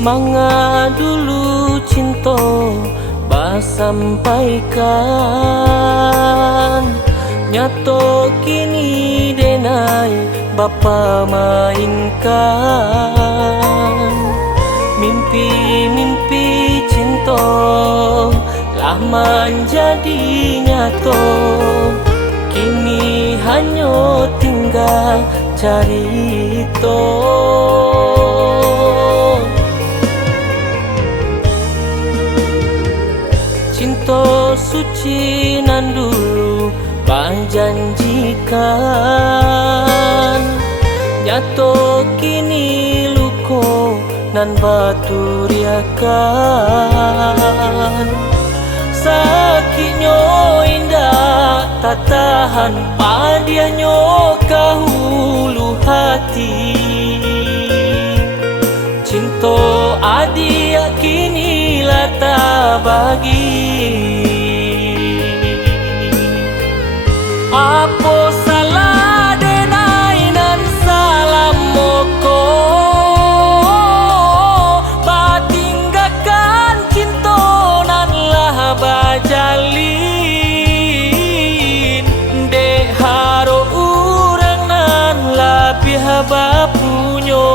Manga dulu cinta basampaikan, nyato kini denai bapa mainkan. Mimpi-mimpi cinta lama jadi nyato, kini hanya tinggal carito. Cinta suci nan dulu banjanjikan, nyato kini luko nan baturiakan. Sakitnya indah tak tahan padiannya kahulu hati. Cinta adik kini lata bagi. Apa salah denai nan salam moko, batinggakan cinta nan lah bajalin. Dek haro urang nan labih bapunyo,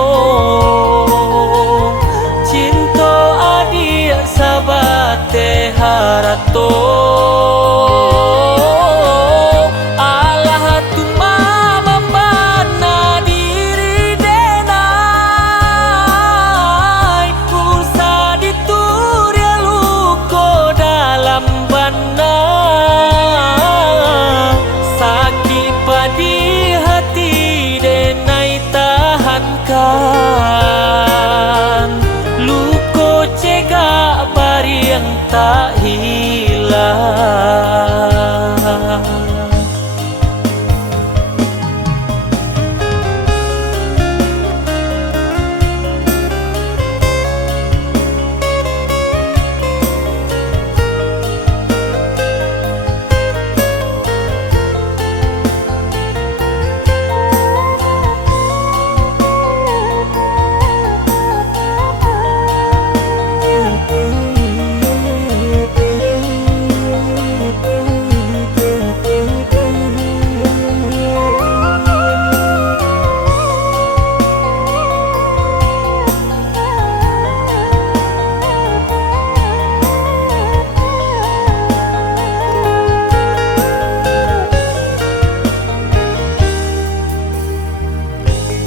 cinta adik sabate harato. Luko cegak bari yang tak hilang.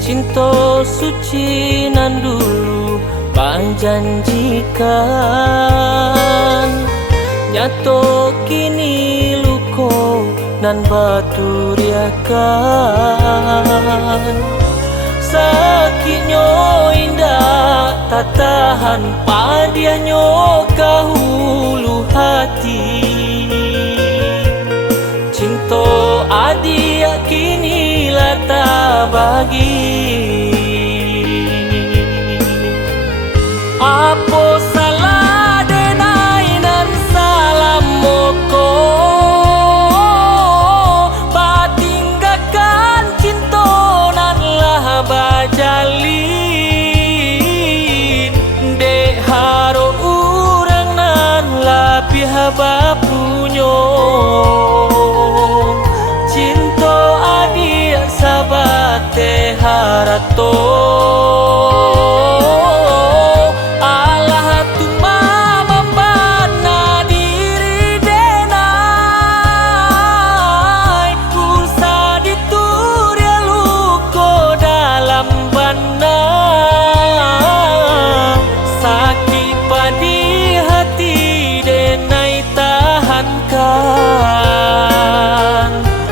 Cinta suci nan dulu banjanjikan, nyato kini luko nan baturiakan. Sakitnya indah tak tahan padiannya kahulu hati. Cinta adik kini lata bagi. Apa salah denai nan salam moko, batinggakan cinta nan lah bajalin. Dek haro urang nan labih bapunyo, cinta adik sabate harato.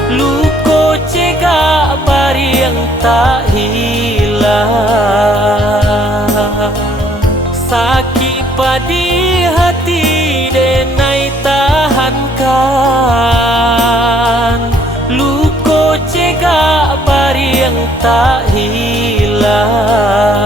Luko cegak bari yang tak hilang. Sakit padi hati denai tahankan. Luko cegak bari yang tak hilang.